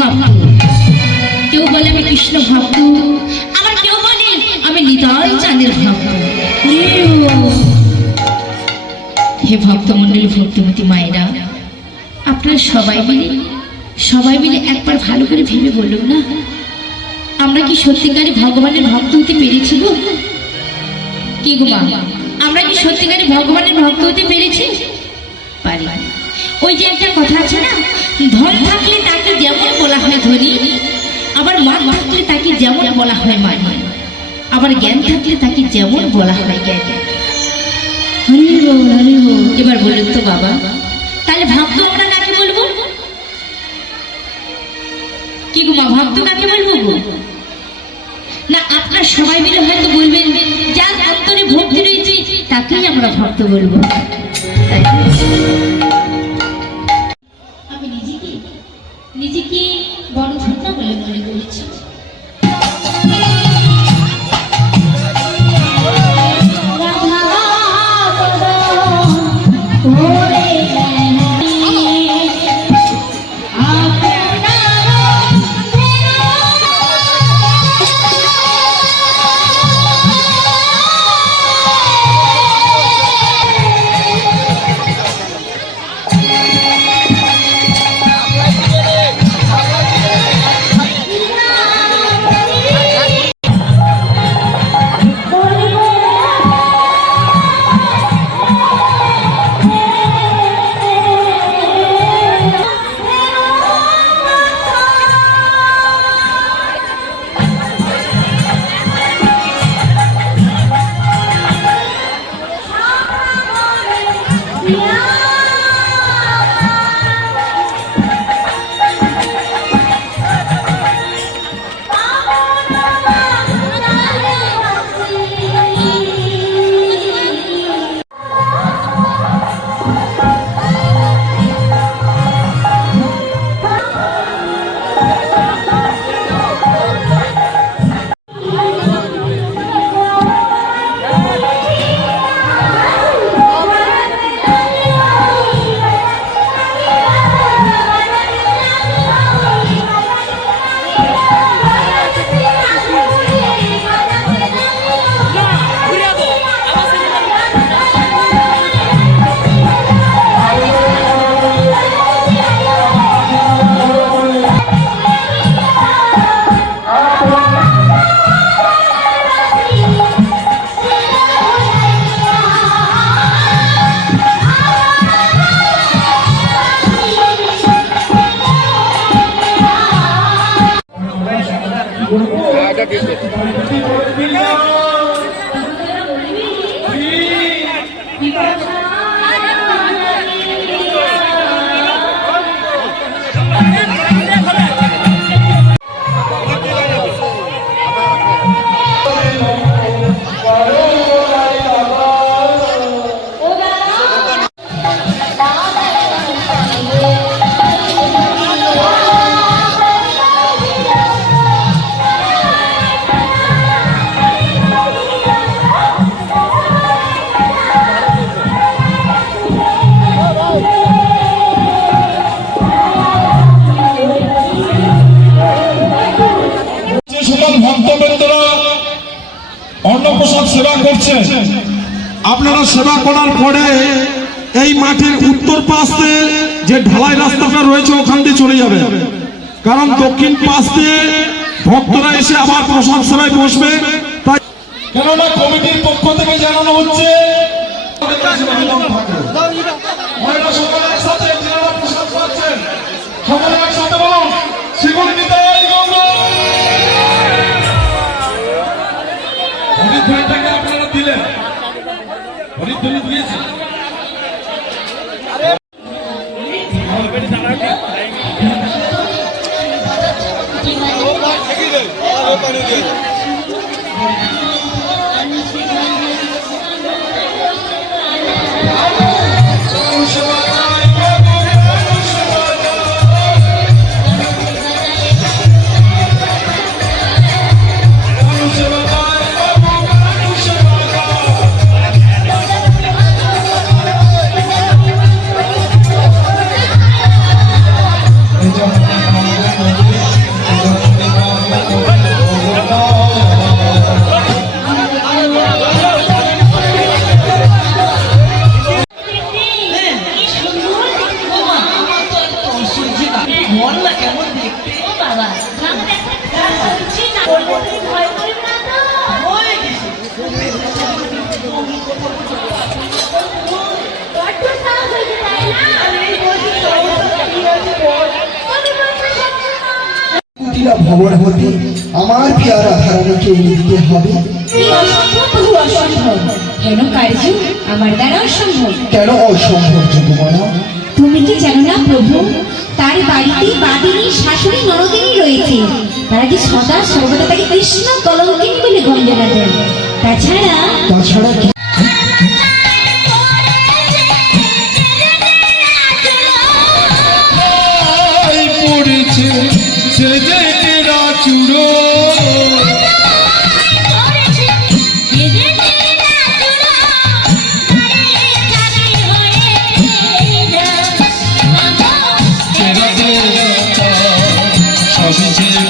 ভক্ত কেউ বলে আমি কৃষ্ণ ভক্ত আবার কেউ বলে আমি নিতাই চাঁদের ভক্ত হে ভক্তমণ্ডলী, ভক্তিমতী মায়েরা, আপনারা সবাই মিলে সবাই মিলে একবার ভালো করে ভেবে বলুন না, আমরা কি সত্যিকারই ভগবানের ভক্ত হতে পেরেছি গো? কি গো মা? আমরা কি সত্যিকারই ভগবানের ভক্ত হতে পেরেছি? পারি ওই যে একটা কথা আছে না? ধন থাকলে তাকে যেমন বলা হয় ধনী আবার মান থাকলে তাকে যেমন বলা হয় মান। আবার জ্ঞান থাকলে তাকে যেমন বলা হয় জ্ঞান। এবার বলুন তো বাবা তাহলে ভক্ত আমরা কাকে বলব? কি গো মা ভক্ত কাকে বলব গো? না আপনার সবাই মিলে হয়তো বলবেন যার অন্তরে ভক্তি রয়েছে তাকেই আমরা ভক্ত বলব। তাই নিজেকে বড় ধন্য বলে মনে করেছি। Yeah. যে করছেন। আপনারা সেবা করার পরে এই মাঠের উত্তর পাশে যে ঢালাই রাস্তাটা রয়েছে, ওখান দিয়ে চলে যাবে কারণ দক্ষিণ পাশ দিয়ে ভক্তরা এসে আবার প্রসাদ সেবায় বসবে। তাই কেননা কমিটির পক্ষ থেকে জানানো হচ্ছে সকলে একসাথে হরিদ্বারে দিয়েছে এই যে আমার পিয়ারা ধারণাকে নিতে হবে। কেন অসম্ভব। কেন অসম্ভব তুমি কি জানো না প্রভু? তার বাড়িতে বাদিনী শাশুড়ি নরদিনী রয়েছে। তারা যে সদা সর্বদা তাকে কৃষ্ণ কলঙ্কিনী বলে গঞ্জনা দেন। তাছাড়া তাছাড়া সে যে তেরা চূড়ো তেরা